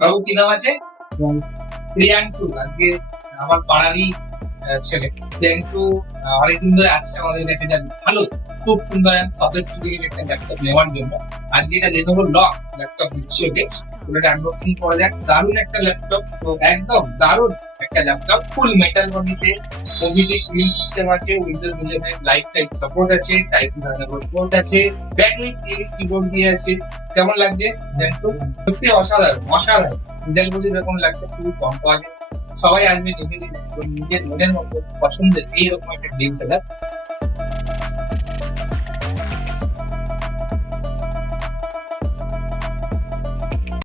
বাবু কি নাম আছে? প্রিয়াংশু। আজকে আমার পাড়ারই ছেলে প্রিয়াংশু অনেকদিন ধরে আসছে আমাদের কাছে। এটা ভালো, খুব সুন্দর অ্যান্ড সফিস্টিকেটেড একটা ল্যাপটপ নেওয়ার জন্য আজকে এটা লেনোভো লক ল্যাপটপ দিচ্ছি ওকে। ওটা আনবক্সিং করা যাক। দারুণ একটা ল্যাপটপ, তো একদম দারুণ একটা ল্যাপটপ, ফুল মেটাল বডিতে। ওভিডি কুলিং সিস্টেম আছে, উইন্ডোজ 11 লাইফ টাইপ সাপোর্ট আছে, টাইপ সি থান্ডারবোল্ট পোর্ট আছে, ব্যাকলিট কিবোর্ড দিয়ে আছে। কেমন লাগছে প্রিয়াংশু? সত্যি অসাধারণ অসাধারণ। ইন্টেল বডি এরকম ল্যাপটপ খুবই কম পাওয়া যায়। সবাই আসবে নিজের মনের মতো পছন্দের এইরকম একটা গেম সেলার।